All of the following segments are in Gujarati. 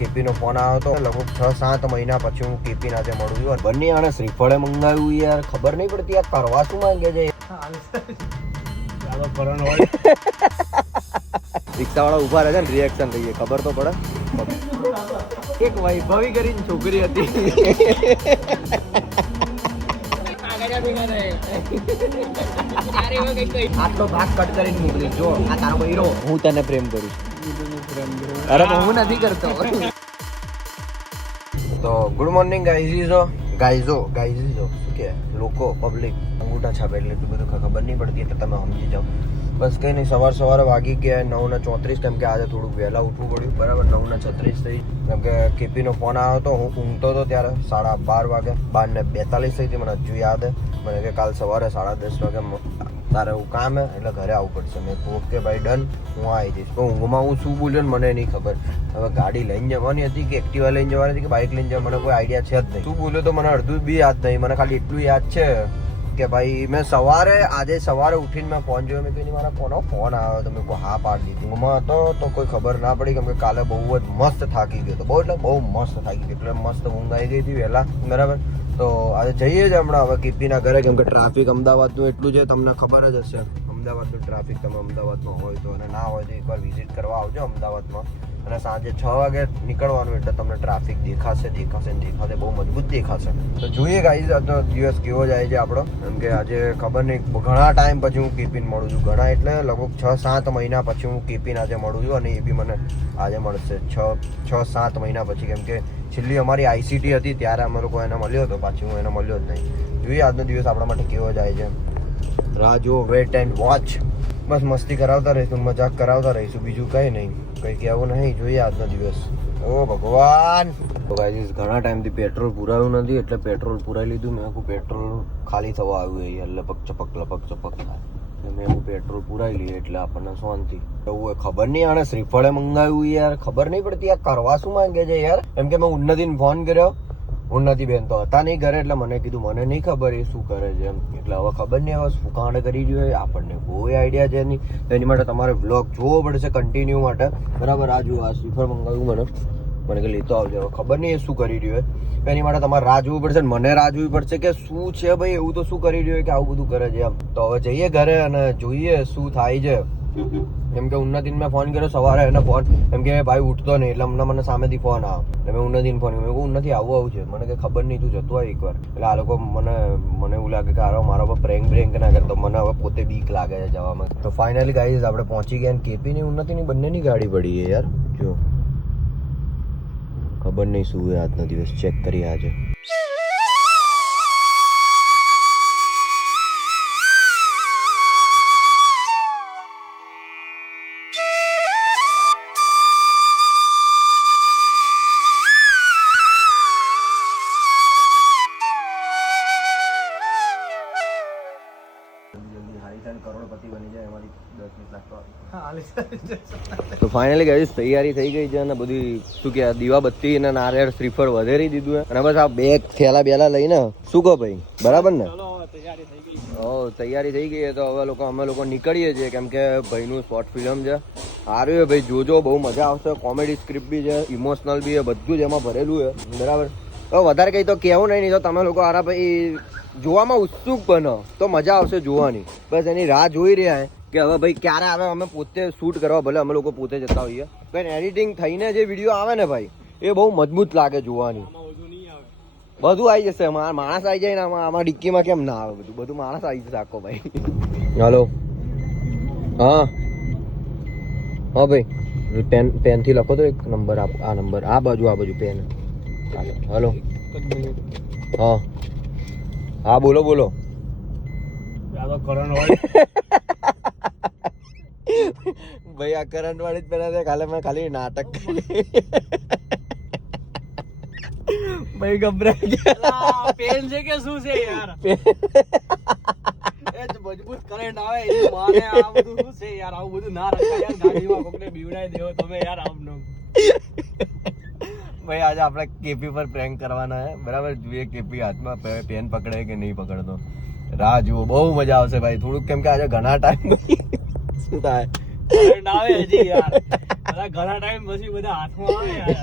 કેપીનો ફોન આવ્યો હતો. લગભગ છ સાત મહિના પછી હું કેપી આજે મળું છું બંને આને શ્રીફળે મંગાવ્યું યાર. ખબર નહીં પડતી આ કરવા શું માંગે છે? રિક્ષાવાળા ઊભા રહે છે ને રિએક્શન લઈએ. ખબર તો પડે. એક વૈભવી કરીને છોકરી હતી. આટલો ભાગ કટ કરીને મોકલી. જો આ તારો હીરો હું તને પ્રેમ કરું છું. તો ગુડ મોર્નિંગ ગાઈઝીઝો ગાઈઝો ગાઈઝીઝો શું કે? લોકો પબ્લિક અંગૂઠા છાપે એટલે એટલું બધું ખબર નહીં પડતી એટલે તમે સમજી જાઓ. બસ કંઈ નહીં, સવાર સવારે વાગી ગયા નવ ને ચોત્રીસ, કેમ કે આજે થોડુંક વહેલા ઉઠવું પડ્યું. બરાબર નવ ને છત્રીસ થઈ. કેમ કે કેપીનો ફોન આવ્યો હતો, હું ઊંઘતો હતો ત્યારે સાડા બાર વાગે બાર ને બેતાલીસ થઈ હતી, મને હજુ યાદ મને કે કાલ સવારે સાડા દસ વાગે તારે એવું કામ હે? એટલે ઘરે આવવું પડશે. મેં કીધું, ઓકે ભાઈ, ડન. હું આવી જઈશ. તો ઊંઘમાં હું શું બોલ્યો ને મને નહીં ખબર. હવે ગાડી લઈને જવાની હતી કે એક્ટિવા લઈને જવાની હતી કે બાઇક લઈને જવા મને કોઈ આઈડિયા છે જ નહીં. શું બોલ્યો તો મને અડધું બી યાદ નહીં. મને ખાલી એટલું યાદ છે. કે ભાઈ, મેં સવારે, આજે સવારે ઉઠીને મેં ફોન જોયો. મેં કીધું મારા કોનો ફોન આવ્યો તો મેં કોઈ હા, પાડી દીધી. ઊંઘમાં હતો તો કોઈ ખબર ના પડી કેમ કે કાલે બહુ જ મસ્ત થાકી ગયો હતો. બહુ, એટલે બહુ મસ્ત થાકી ગયો. એટલે મસ્ત ઊંઘ આવી ગઈ હતી વહેલા. બરાબર? તો આજે જઈએ જ હમણાં. હવે કીર્તિના ઘરે, કેમ કે ટ્રાફિક અમદાવાદનું એટલું છે, તમને ખબર જ હશે. અમદાવાદનું ટ્રાફિક તમે અમદાવાદમાં હોય તો અને ના હોય તો એકવાર વિઝિટ કરવા આવજો અમદાવાદમાં. અને સાંજે છ વાગે નીકળવાનું એટલે તમને ટ્રાફિક દેખાશે દેખાશે દેખાશે, બહુ મજબૂત દેખાશે. તો જોઈએ ગાઈઝ આજનો દિવસ કેવો જાય છે આપણો. કેમ કે આજે ખબર નહીં, ઘણા ટાઈમ પછી હું કેપીન મળું છું. ઘણા એટલે લગભગ છ સાત મહિના પછી હું કેપીન આજે મળું છું અને એ બી મને આજે મળશે. છ છ સાત મહિના પછી. કેમ કે છેલ્લી અમારી આઈસીટી હતી ત્યારે અમે લોકો એને મળ્યો હતો, પાછી હું એને મળ્યો જ નહીં. જોઈએ આજનો દિવસ આપણા માટે કેવો જાય છે. રાહ જુઓ વેટ એન્ડ વોચ બસ મસ્તી કરાવતા રહીશું મજાક કરાવતા રહીશું. બીજું કંઈ નહીં. કંઈ કહેવું નહીં. જોઈએ આજનો દિવસ. ઓ ભગવાન! ઘણા ટાઈમથી પેટ્રોલ પુરાયું નથી, એટલે પેટ્રોલ પુરાઈ લીધું. મેં આખું પેટ્રોલ ખાલી થવા આવ્યું એ લપક ચપક લપક ચપક થાય. મેં હું પેટ્રોલ પુરાઈ લઈએ એટલે આપણને શાંતિ. એવું ખબર નહીં આને શ્રીફળે મંગાવ્યું યાર. ખબર નહીં પડતી આ કરવા શું માંગે છે યાર? એમ કે મેં ઉન્નતિને ફોન કર્યો. ઉન્નતિ બેન તો હતા નહીં ઘરે એટલે મને કીધું, મને નહીં ખબર એ શું કરે છે. એટલે હવે ખબર નહીં, હવે શું કાંડ કરી રહ્યો હોય આપણને કોઈ આઈડિયા છે નહીં. એની માટે તમારે બ્લોગ જોવો પડશે કન્ટિન્યુ માટે. બરાબર આ જુઓ આ શ્રીફળ મંગાવ્યું મને. મને કે લેતો આવજો. હવે ખબર નહીં એ શું કરી રહ્યો હોય એની માટે તમારે રાહ જોવું પડશે મને રાહ જોવી પડશે કે શું છે ભાઈ, એવું તો શું કરી રહ્યો હોય કે આવું બધું કરે છે એમ. તો હવે જઈએ ઘરે અને જોઈએ શું થાય છે. એમ કે દિન મેં ફોન કર્યો, સવારે એને ફોન એમ કે ભાઈ ઉઠતો નહીં, એટલે હમણાં મને સામેથી ફોન આવ્યો એટલે મેં દિન ફોન કર્યો. એવું નથી આવું આવું છે. મને કે ખબર નહીં, તું જતો હોય એકવાર એટલે આ લોકો મને મને એવું લાગે કે આરો મારા પર પ્રેંક બ્રેન્ક ના કરતો મને હવે પોતે બીક લાગે છે જવામાં તો ફાઇનલી ગાઈઝ આપણે પહોંચી ગયા કેપી ની ઉન્નતિની બંનેની ગાડી પડી યાર. જો. ખબર નહીં શું આજનો દિવસ. ચેક કરીએ આજે. તો ફાઇનલી ગાઈસ તૈયારી થઈ ગઈ છે અને બધી શું કે દીવાબત્તી અને નારિયેળ શ્રીફળ વધેરી દીધું અને બસ આ બે થેલા બેલા લઈને શું કહો ભાઈ? બરાબર ને? ઓ તૈયારી થઈ ગઈ તો હવે લોકો અમે લોકો નીકળીએ છીએ કેમ કે ભાઈનું શોર્ટ ફિલ્મ છે. સારું ભાઈ જોજો બહુ મજા આવશે. કોમેડી સ્ક્રિપ્ટ બી છે ઇમોશનલ બી છે બધું જ એમાં ભરેલું છે. બરાબર? તો વધારે કંઈ તો કહેવું નહીં તો તમે લોકો આરા ભાઈ જોવામાં ઉત્સુક બનો. તો મજા આવશે જોવાની. બસ એની રાહ જોઈ રહ્યા કે હવે ભાઈ ક્યારે આવે? અમે પોતે શૂટ કરવા, ભલે અમે લોકો પોતે જતા હોઈએ. પણ એડિટિંગ થઈને જે વીડિયો આવે ને ભાઈ, એ બહુ મજબૂત લાગે જોવાની. બધું આવી જશે. માણસ આવી જાય ને આમાં આમાં ડિક્કીમાં કેમ ના આવે બધું? બધું માણસ આવી જશે આખો ભાઈ. હાલો. હા. હા ભાઈ. પેન પેનથી લખો તો એક નંબર આપ, આ નંબર આ બાજુ આ બાજુ પેન હલો હા. હા, બોલો બોલો. ભાઈ આ કરંટ વાળી જ પહેલા કાલે મેં ખાલી નાટક કરી. ભાઈ. ગભરાઈ ગયા. પેન છે કે શું છે યાર? પેન- મજબૂત કરંટ આવે એ માને આ બધું શું છે યાર? આવું બધું ના રખાય યાર. ગાડીમાં કોકને બીવડાઈ દેવો તમે યાર આમનો. ભાઈ આજે આપણે કેપી પર પ્રેન્ક કરવાના બરાબર? જોઈએ કેપી હાથમાં પેન પકડે કે નહીં પકડતો. રાહ જુઓ. બહુ મજા આવશે ભાઈ. થોડુંક કેમ કે આજે ઘણા ટાઈમ શું થાય? ઘણા ટાઈમ પછી બધા હાથમાં આવે.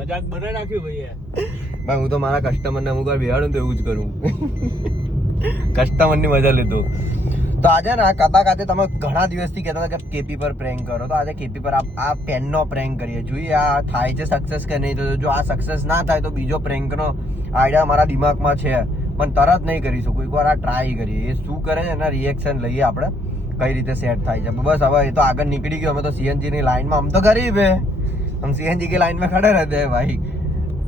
મજાક બનાવી નાખ્યું ભાઈ, હું તો મારા કસ્ટમરને અમુક વાર બિહાડું તો એવું જ કરું. કસ્ટમરની મજા લીધો. તો આજે ને આ ખાતે તમે ઘણા દિવસથી કહેતા હતા કે કેપી પર પ્રેન્ક કરો. તો આજે કેપી પર આ- પેનનો પ્રેન્ક કરીએ. જોઈએ, આ થાય છે સક્સેસ કે નહીં? તો જો આ સક્સેસ ના થાય તો બીજો પ્રેન્કનો આઈડિયા મારા દિમાગમાં છે. પણ તરત નહીં કરી શકું. એકવાર આ ટ્રાય કરીએ. એ શું કરે છે એના રિએક્શન લઈએ આપણે. કઈ રીતે સેટ થાય છે? બસ હવે એ તો આગળ નીકળી ગયો. અમે તો સીએનજી ની લાઈનમાં, આમ તો ગરીબ હે. આમ સીએનજી કે લાઈનમાં ખડે રહેતે ભાઈ.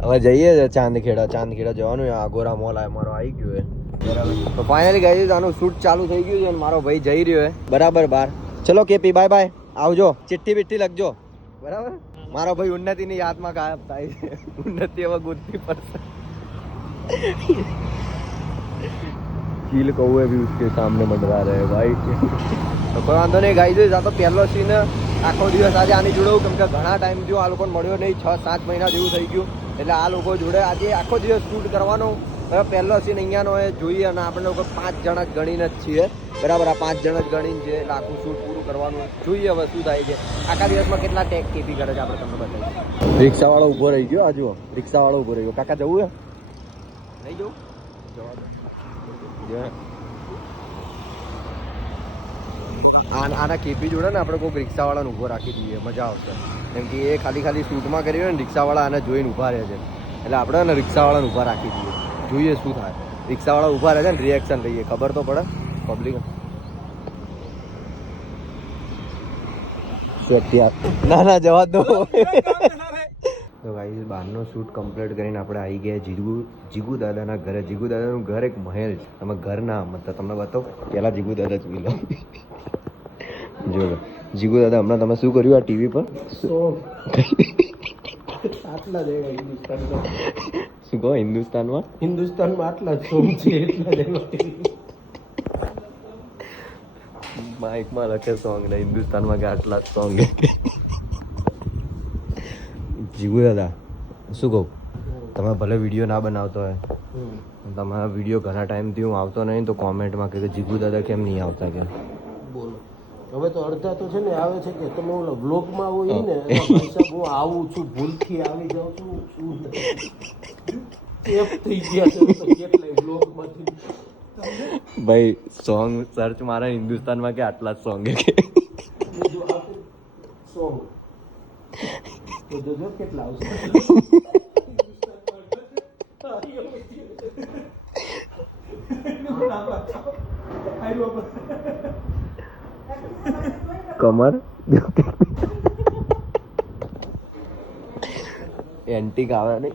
હવે જઈએ છે ચાંદખેડા. ચાંદખેડા જવાનું આઘોરા મોલ મારો આવી ગયો હે. બરાબર તો ફાઇનલી ગઈ આનું શૂટ ચાલુ થઈ ગયું છે અને મારો ભાઈ જઈ રહ્યો હે. બરાબર બાર. ચલો કેપી બાય બાય આવજો. ચિઠ્ઠી બિઠ્ઠી લખજો. બરાબર? મારો ભાઈ ઉન્નતિની યાદમાં ગાયબ થાય છે. ઉન્નતિ હવે ગુજતી પડશે. કીલ કૌએ બી ઉસકે સામને મંડરા રહે ભાઈ. તો કોઈ વાંધો નહીં ગાઈ જોઈશ આ તો પહેલો સીન આખો દિવસ આજે આની જોડે કેમ કે ઘણા ટાઈમ જો આ લોકોને મળ્યો નહીં છ સાત મહિના જેવું થઈ ગયું. એટલે આ લોકો જોડે આજે આખો દિવસ શૂટ કરવાનો. હવે પહેલો સીન અહીંયાનો એ જોઈએ અને આપણે લોકો પાંચ જણા જ ગણીને જ છીએ. બરાબર આ પાંચ જણા જ ગણીને છે આખું શૂટ પૂરું કરવાનું જોઈએ હવે શું થાય છે. આખા દિવસમાં કેટલા ટેક કેપી કરે છે આપણે તમને બતાવીએ રિક્ષાવાળો ઊભો રહી ગયો આજુ રિક્ષાવાળો ઊભો રહી ગયો. કાકા જવું હે? નહીં જવું? આના કેપી જોડે ને આપણે કોઈક રિક્ષાવાળાને ઊભો રાખી દઈએ, મજા આવશે. કેમ કે એ ખાલી ખાલી શૂટમાં કરી હોય ને, રિક્ષાવાળા આને જોઈને ઊભા રહે છે. એટલે આપણે ને રિક્ષાવાળાને ઊભા રાખી દઈએ. જોઈએ શું થાય. રિક્ષાવાળા ઊભા રહે છે ને રિએક્શન લઈએ. ખબર તો પડે પબ્લિક ના ના, જવા દો. તો ગાઈઝ બહારનો શૂટ કમ્પ્લીટ કરીને આપણે આવી ગયા જીગુ જીગુ દાદાના ઘરે. જીગુ દાદાનું ઘર એક મહેલ છે. તમે ઘર ના મતલબ તમને બતાવો પહેલા જીગુ દાદા જોઈ લો જો જીગુ દાદા હમણાં તમે શું કર્યું આ ટીવી પર? શું? કહો હિન્દુસ્તાનમાં? હિન્દુસ્તાનમાં આટલા સોંગ છે એટલા માઇકમાં લખે સોંગ ને હિન્દુસ્તાનમાં કે આટલા જ સોંગ જીગુ દાદા શું કહું? તમે ભલે વીડિયો ના બનાવતો હોય. તમારા વીડિયો ઘણા ટાઈમથી હું આવતો નહીં તો કોમેન્ટમાં કે જીગુ દાદા કેમ નહીં આવતા કે? બોલો. હવે તો અડધા તો છે ને આવે છે કે તમે ઓલા વ્લોગમાં આવો એ ને હું આવું છું ભૂલથી આવી જાઉં છું શું થઈ ગયા છે? કેટલાય બ્લોગમાંથી ભાઈ સોંગ સર્ચ મારા હિન્દુસ્તાનમાં કે આટલા જ સોંગ કે? સોંગ કમર? એન્ટિક આવે નહીં.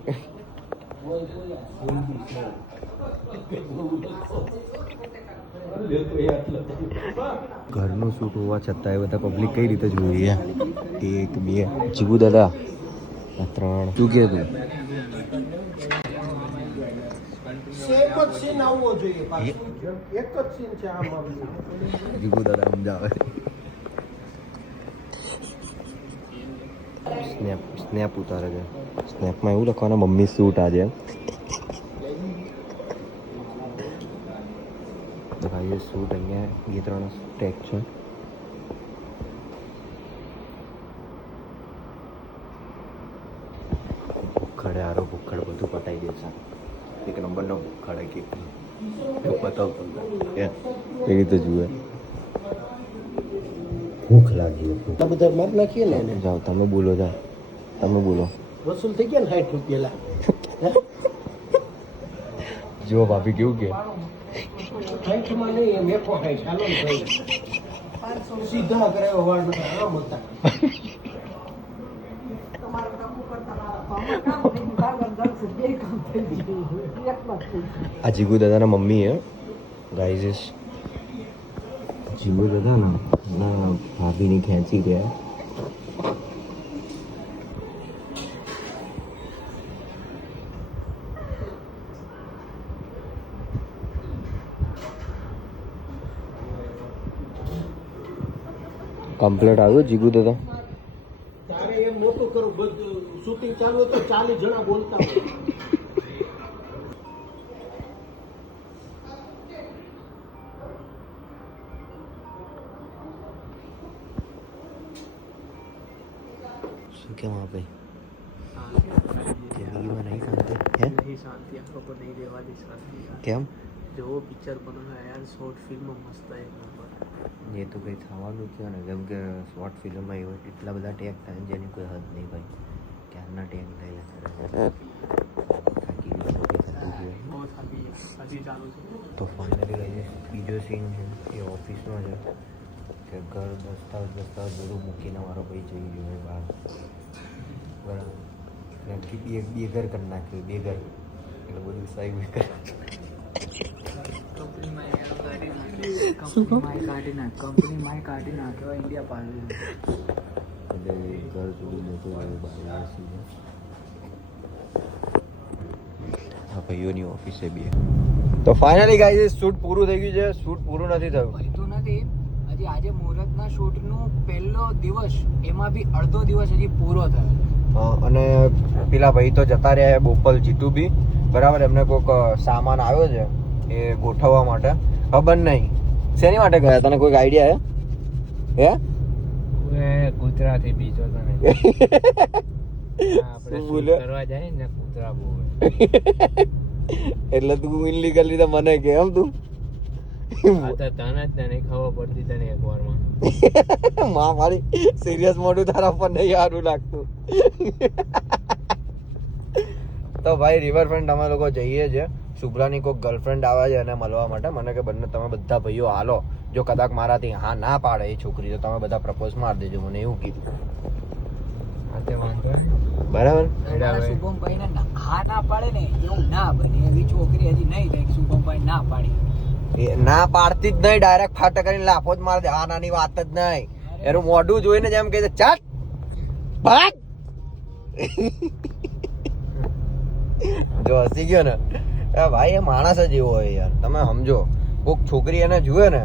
ઘરનું શૂટ હોવા છતાં એ બધા પબ્લિક કઈ રીતે જોઈએ એક બે. જીગુ દાદા ત્રણ. તું કે તું? એક જ સીન આવવો જોઈએ પાછું. એક જ સીન છે આમ આવવું જીગુ દાદા સમજાવે સ્નેપ સ્નેપ ઉતારે છે. સ્નેપમાં એવું લખવાનું મમ્મી શૂટ આજે. તો ભાઈ એ અહીંયા ગીતરાનો ટેક છે. ભૂખડે આરો ભૂખડ બધું પટાઈ દેશે એક નંબરનો ભૂખડ કે બતાવ કે એ રીતે જુએ. ભૂખ લાગી બધા માપ નાખીએ ને એને. જાઓ તમે બોલો જાઓ. તમે બોલો. વસૂલ થઈ ગયા ને સાઠ રૂપિયા જો ભાભી કેવું કે? સાઠમાં નહીં એમ એકો થાય. ચાલો ભાઈ. સીધા કરે વાળ આમ હતા. આ જીગુ દાદાના મમ્મી હે. ગાઈઝ જીગુ દાદા ના ના ભાભીની ખેંચી ગયા કમ્પ્લીટ આવ્યું જીગુ દાદા? ત્યારે ये मोटो करो બધું શૂટિંગ ચાલુ હતું ચાલીસ જણા બોલતા શું કે વहाँ पे ज़िंदगी में नहीं शांति है नहीं शांति हम नहीं देवा दी शांति केम जो पिक्चर बना है यार शॉर्ट फ़िल्म मस्त है એ તો કંઈ થવાનું થયું ને કેમ કે શોર્ટ ફિલ્મમાં એવા એટલા બધા ટેગ થાય જેની કોઈ હદ નહીં ભાઈ. ક્યારના ટેગ થયેલા કરે તો જ ફાઇનલી બીજો સીન છે એ ઓફિસનો છે. કે ઘર દસ્તાવેજ દસ્તાવેજ બધું મૂકીને મારો ભાઈ જઈ ગયો બહાર. બરાબર. એમ કે બે બે ઘર કરી નાખ્યું બે ઘર. એટલે બધું સાહેબ કરી નાખ્યો કંપનીમાં એ કાઢી નાખ કંપનીમાં એ કાઢી નાખ્યો ઇન્ડિયા પાડ્યું એટલે ઘર થોડું મોટું આવ્યું આ ભાઈઓની ઓફિસે બી તો ફાઇનલી ગાઈઝ શૂટ પૂરું થઈ ગયું છે. શૂટ પૂરું નથી થયું. ભરતું નથી. હજી આજે મુહૂર્તના શૂટનું પહેલો દિવસ એમાં બી અડધો દિવસ હજી પૂરો થયો. અને પેલા ભાઈ તો જતા રહ્યા બોપલ જીતુ બી બરાબર એમને કોઈક સામાન આવ્યો છે એ ગોઠવવા માટે. ખબર નહીં. શેની માટે ગયા? તને કોઈક આઈડિયા હે? હે ગુજરાતી બીજો તને બોલ્યો? કરવા જાય ને કૂતરા બહુ એટલે તું ઇનલીગલી રીતે મને કે એમ તું? આ તો તને જ નહીં ખબર પડતી તને એક વારમાં. માં મારી સિરિયસ મોઢું તારા પર નહીં સારું લાગતું. તો ભાઈ રિવરફ્રન્ટ અમે લોકો જઈએ છે શુભ્રાની કોઈ ગર્લફ્રેન્ડ આવે છે એને મળવા માટે મને કે બંને તમે બધા ભાઈઓ હાલો. જો કદાચ મારાથી હા ના પાડે એ છોકરી તો તમે બધા પ્રપોઝ મારી દેજો મને એવું કીધું. બરાબર? શુભમભાઈ ને હા ના પાડે ને એવું ના બને. એવી છોકરી હજી નહીં થાય શુભમભાઈ ના પાડી. એ ના પાડતી જ નહીં ડાયરેક્ટ ફાટા કરીને લાફો જ મારી દે. હા નાની વાત જ નહીં. એનું મોઢું જોઈને જ એમ કહે છે ચાટ ભાગ. જો હસી ગયો ને ભાઈ એ માણસ જ એવો હોય યાર. તમે સમજો. કોઈક છોકરી એને જુએ ને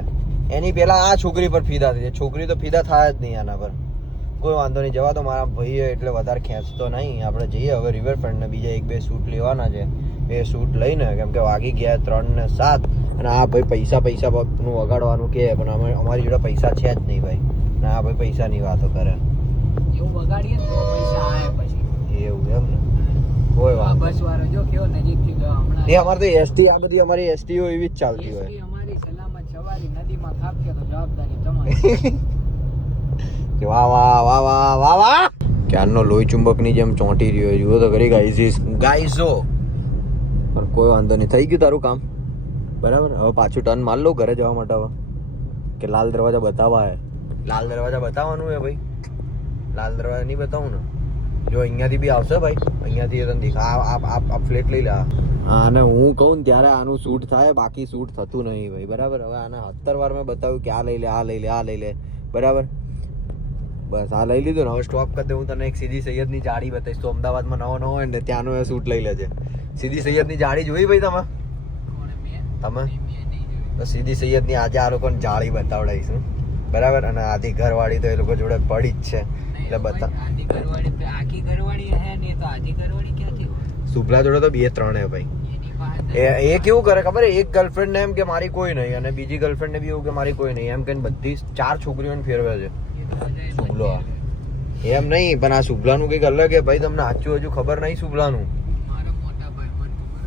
એની પેલા આ છોકરી પર ફિદા થઈ જાય. છોકરી તો ફિદા થાય જ નહીં આના પર. કોઈ વાંધો નહીં. જવા તો મારા ભાઈએ એટલે વધારે ખેંચતો નહીં. આપણે જઈએ હવે રિવરફ્રન્ટને બીજા એક બે શૂટ લેવાના છે. એ શૂટ લઈને કેમ કે વાગી ગયા ત્રણ ને સાત. અને આ ભાઈ પૈસા પૈસા નું વગાડવાનું કે પણ અમે અમારી જોડે પૈસા છે જ નહીં ભાઈ. ને આ ભાઈ પૈસાની વાતો કરે. એવું વગાડીએ તો પૈસા આવે પછી. એવું એમ ને. કોઈ વાત બસ વાળો જો કેવો નજીકથી ગયો હમણાં એ અમારે તો એસટી આ બધી અમારી એસટીઓ એવી જ ચાલતી હોય. અમારી સલામત સવારી નદીમાં ખાપકે તો જવાબદારી તમારી. કે વાહ વાહ વાહ વાહ વાહ વાહ. ક્યારનો લોહી ચુંબકની જેમ ચોંટી રહ્યો છે. જુઓ તો કરી ગાઈઝીસ. ગાઈઝો. પણ કોઈ વાંધો નહીં. થઈ ગયું તારું કામ. બરાબર? હવે પાછું ટર્ન માર લઉં ઘરે જવા માટે હવે. કે લાલ દરવાજા બતાવવા હે. લાલ દરવાજા બતાવવાનું હે ભાઈ. લાલ દરવાજા નહીં બતાવું ને. જો અહીંયાથી બી આવશે ભાઈ, અહીંયાથી તને દેખા આ આપ આ ફ્લેટ લઈ લે અને હું કહું ને ત્યારે આનું શૂટ થાય, બાકી શૂટ થતું નહીં ભાઈ, બરાબર? હવે આને સત્તર વાર મેં બતાવ્યું કે આ લઈ લે, આ લઈ લે, આ લઈ લે, બરાબર? બસ, આ લઈ લીધું ને, હવે સ્ટોપ કરી દે હું તને એક સીધી સૈયદની જાળી બતાવીશ. તો અમદાવાદમાં નવો નવો હોય ને ત્યાંનો એ શૂટ લઈ લેજે. સીધી સૈયદની જાળી જોઈ ભાઈ તમે? તમે? તો સીધી સૈયદની આજે આ લોકોને જાળી બતાવડાવીશું બરાબર? અને આધી ઘરવાળી તો એ લોકો જોડે પડી જ છે. એટલે બતા. આખી ઘરવાળી હે ને તો આધી ઘરવાળી ક્યાંથી શુભલા જોડે તો બે ત્રણ હે ભાઈ. એ કેવું કરે ખબર? એક ગર્લફ્રેન્ડ ને એમ કે મારી કોઈ નહીં અને બીજી ગર્લફ્રેન્ડ ને બી એવું કે મારી કોઈ નહીં. એમ કે બધી ચાર છોકરીઓને ફેરવે છે. શુભલો. એમ નહીં પણ આ શુભલાનું કંઈક અલગ હે ભાઈ. તમને સાચું હજુ ખબર નહીં શુભલાનું મારો મોટા ભાઈ મને ખબર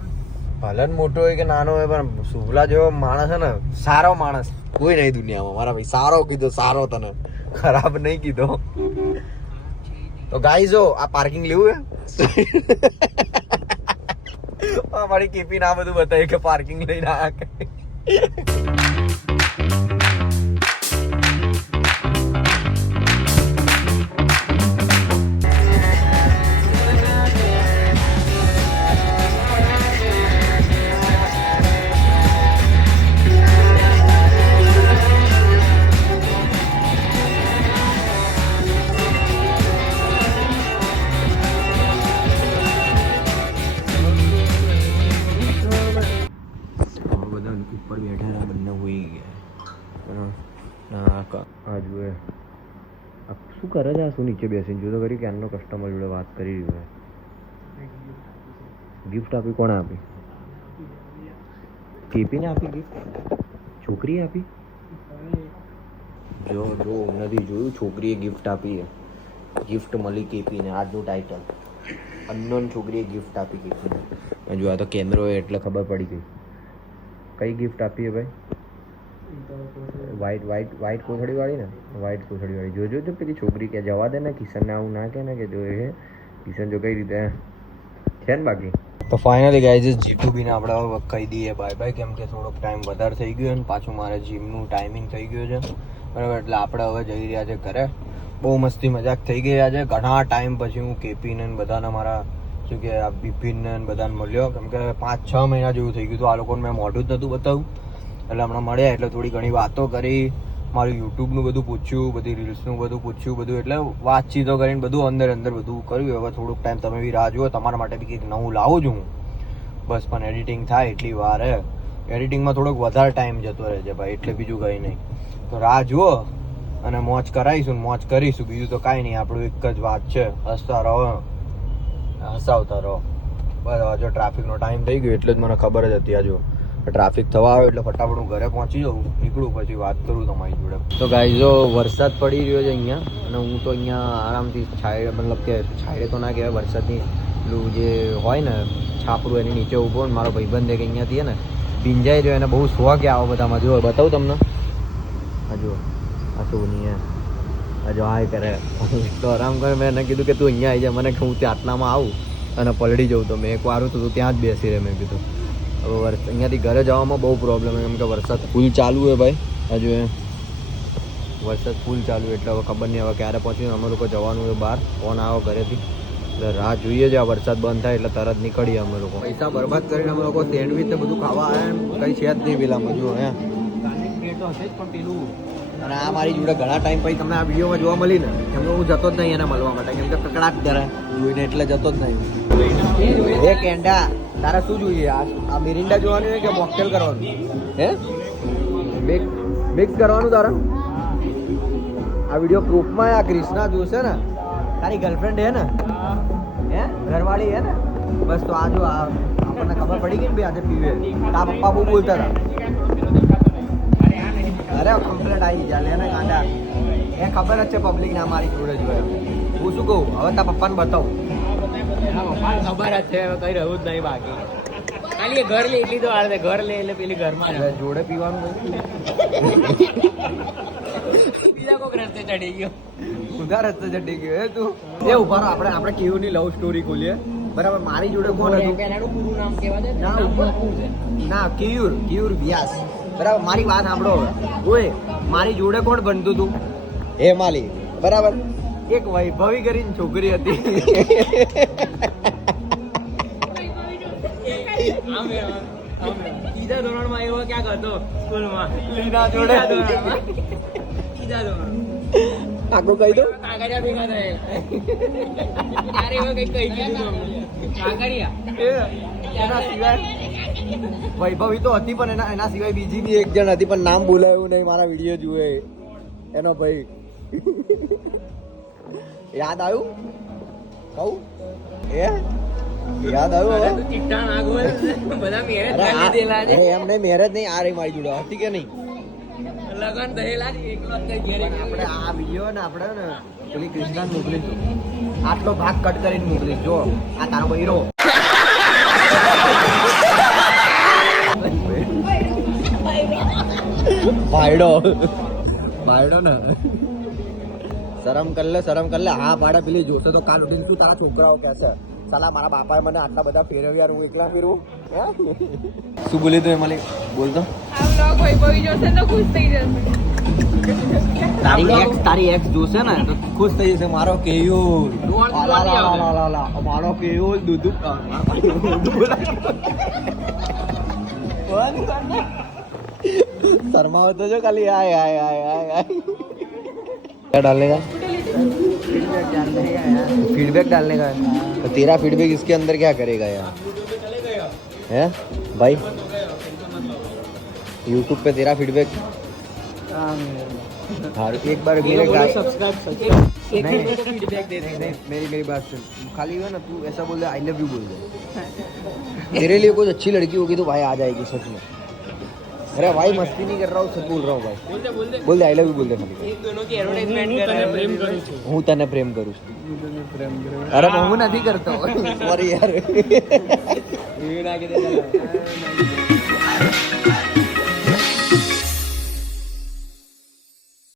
ભલે ને મોટો હોય કે નાનો હોય પણ શુભલા જેવો માણસ છે ને સારો માણસ. કોઈ નહીં દુનિયામાં. મારા ભાઈ સારો કીધો સારો તને. ખરાબ નહીં કીધો. તો ગાઈ જો આ પાર્કિંગ લેવું હે મારી કેપી ના બધું બતાવી કે પાર્કિંગ લઈને આ શું કરે છે આ શું નીચે બેસીને? જુદો કરી કે આનો કસ્ટમર જોડે વાત કરી રહ્યો ગિફ્ટ આપી, કોણે આપી? કેપીને આપી ગિફ્ટ છોકરીએ આપી? જો જો નથી જોયું, છોકરીએ ગિફ્ટ આપી ગિફ્ટ મળી કેપીને આજનું ટાઇટલ અનનોન છોકરીએ ગિફ્ટ આપી કેપીને જો આ તો કેમેરો એટલે ખબર પડી ગઈ. કઈ ગિફ્ટ આપી હે ભાઈ? વ્હાઈટ વ્હાઈટ વ્હાઈટ કોથળી વાળી ને? વ્હાઈટ કોથળી વાળી જોજો તો પેલી છોકરી કે જવા દે ને, કિશનને આવું ના કે ને, કે જો એ કિશન જો કઈ રીતે, છે ને બાકી? તો ફાઇનલી ગાઈઝ જીટુ બીને આપણે હવે કહી દઈએ બાય બાય કેમ કે થોડોક ટાઈમ વધારે થઈ ગયો અને પાછું મારે જીમનું ટાઈમિંગ થઈ ગયું છે. બરાબર, એટલે આપણે હવે જઈ રહ્યા છે ઘરે. બહુ મસ્તી મજાક થઈ ગઈ આજે ઘણા ટાઈમ પછી હું કેપીને બધાને મારા, શું કે આ બિપિનને બધાને મળ્યો. કેમ કે પાંચ, છ મહિના જેવું થઈ ગયું હતું. આ લોકોને મેં મોઢું જ નહોતું બતાવ્યું. એટલે હમણાં મળ્યા એટલે થોડી ઘણી વાતો કરી. મારું યુટ્યુબનું બધું પૂછ્યું, બધી રીલ્સનું બધું પૂછ્યું, બધું એટલે વાતચીતો કરીને બધું અંદર અંદર બધું કર્યું. હવે થોડુંક ટાઈમ તમે બી રાહ જુઓ, તમારા માટે બી કંઈક નવું લાવું છું હું. બસ પણ એડિટિંગ થાય એટલી વાર હે. એડિટિંગમાં થોડોક વધારે ટાઈમ જતો રહે છે ભાઈ, એટલે બીજું કંઈ નહીં. તો રાહ જુઓ અને મોજ કરાવીશું મોજ કરીશું. બીજું તો કાંઈ નહીં, આપણું એક જ વાત છે. હસતા રહો હસાવતા રહો. બસ જો ટ્રાફિકનો ટાઈમ થઈ ગયો, એટલે જ મને ખબર જ હતી આ જો ટ્રાફિક થવા આવે એટલે ફટાફટ હું ઘરે પહોંચી જાઉં, નીકળું પછી વાત કરું તમારી જોડે. તો ગાઈઝો વરસાદ પડી રહ્યો છે અહીંયા, અને હું તો અહીંયા આરામથી છાયડે, મતલબ કે છાયડે તો ના કહેવાય, વરસાદની પેલું જે હોય ને, છાપરું એની નીચે ઊભો ને મારો ભાઈબંધ એક અહીંયાથી હે ને, ભીંજાઈ રહ્યો, એને બહુ શોખ કે આવા બધામાં. જો બતાવું તમને. આ શું આ સોની હે આ કરે. તો આરામ કરે, મેં એને કીધું કે તું અહીંયા આવી જા. મને કે હું ત્યાં આટલામાં આવું અને પલડી જાઉં. તો મેં એક વાર તો તું ત્યાં જ બેસી રહે, મેં કીધું. હવે વરસ, અહીંયાથી ઘરે જવામાં બહુ પ્રોબ્લેમ કેમ કે વરસાદ ફૂલ ચાલુ હોય ભાઈ. હજુ વરસાદ ફૂલ ચાલુ એટલે હવે ખબર નહીં હવે ક્યારે પહોંચ્યું અમે લોકો જવાનું હોય બહાર. ફોન આવો ઘરેથી. એટલે રાહ જોઈએ છે, આ વરસાદ બંધ થાય એટલે તરત નીકળીએ અમે લોકો. પૈસા બરબાદ કરીને અમે લોકો સેન્ડવીચ ને બધું ખાવા આવ્યા કઈ છે જ નહીં પેલા મજુ હે અને આ મારી જોડે ઘણા ટાઈમ પછી તમને આ વિડીયોમાં જોવા મળી ને, કેમ હું જતો જ નહીં એને મળવા માટે, કેમ કે કકડાટ કરે. જોઈને એટલે જતો જ નહીં. એક કેન્ડા તારે શું જોઈએ? આ આ મિરિન્ડા જોવાનું કે મોકટેલ કરવાનું? હે? મિક્સ મિક્સ કરવાનું તારા? આ વીડિયો પ્રૂફમાં આ ક્રિષ્ના જોશે ને. તારી ગર્લફ્રેન્ડ હે ને? હે? ઘરવાળી હે ને? બસ તો આ જો, આ આપણને ખબર પડી ગઈ ને ભાઈ આજે પીવે. તા પપ્પા બહુ બોલતા હતા. અરે કમ્પ્લેટ આવી જા લે ને કાંડા એ ખબર જ છે પબ્લિક ને અમારી જોડે જોયા હું શું કહું? હવે તારા પપ્પાને બતાવું. ખબર જ છે કઈ રહ્યું જ નહીં બાકી. ખાલી ઘર લે એટલી તો વાર ઘર લે એટલે પેલી ઘરમાં જોડે પીવાનું બીજા કોઈક રસ્તે ચડી ગયો. ઉધાર રસ્તે ચડી ગયો. એ તું. એ ઊભા આપણે આપણે કેવુંની લવ સ્ટોરી ખોલીએ. બરાબર મારી જોડે કોણ હતું? પેલાનું પૂરું નામ કહેવા દે ના, ઉપર. ના કેયુર કેયુર વ્યાસ. બરાબર મારી વાત સાંભળો હવે. ઓય મારી જોડે કોણ બનતું હતું હે માલી બરાબર. એક વૈભવી કરીને છોકરી હતી. આમ એ, આમ. એ. ત્રીજા ધોરણમાં એવો ક્યાંક હતો? સ્કૂલમાં. લીના જોડે. ત્રીજા ધોરણ આખું કહી દો. કાગળિયા ભેગા થયા. ત્યારે એવા કંઈક કહી દીધું કાગળિયા. એના સિવાય વૈભવી તો હતી પણ એના એના સિવાય બીજી બી એક જણ હતી પણ નામ બોલાયું નહીં મારા વીડિયો જુએ. એનો ભાઈ. યાદ આવ્યું? કહું? એ યાદ આવ્યું એમને મેરેજ નહીં આ રહી મારી જોડે. હતી કે નહીં? લગન થયેલા આપણે આ વીડિયો ને આપણે ને પેલી કૃષ્ણાને મોકલીશું આટલો ભાગ કટ કરીને મોકલીશ જો આ તારો બૈરો. ભાઈડો. ભાઈડો ને. શરમ કર લે શરમ કર લે. હા ભાડે પેલી જોશે તો કાલ ઉઠીને શું તારા છોકરાઓ કહેશે? સાલા મારા બાપાએ મને આટલા બધા ફેરવ્યા હું એકલા ફેરવું? શું બોલી તું એમાં બોલતો તારી એક્સ તારી એક્સ જોશે ને તો ખુશ થઈ જશે. મારો કેયુલ મારો કેયુલ દૂધુ શરમાવતો છો ખાલી? આય આય આય આય આય. क्या डालने का? फीडबैक डालने का। है तो तेरा फीडबैक इसके अंदर क्या करेगा यार? है? भाई? यूट्यूब पे तेरा फीडबैक एक बार मेरे नहीं नहीं मेरी मेरी बात सुन। खाली हुआ ना तू ऐसा बोल दे आई लव यू बोल दे। तेरे लिए कोई अच्छी लड़की होगी तो भाई आ जाएगी सच में। अरे भाई मस्ती नहीं कर रहा हूँ सब बोल रहा हूँ भाई બોલ દે બોલ દે बोल दे आई लव यू बोल दे खाली એક દોનો की એડવર્ટાઇઝમેન્ટ કરે પ્રેમ કરું છું હું તને પ્રેમ કરું છું અરે હું નથી કરતો સોરી યાર રિવ્યુ નાખી દે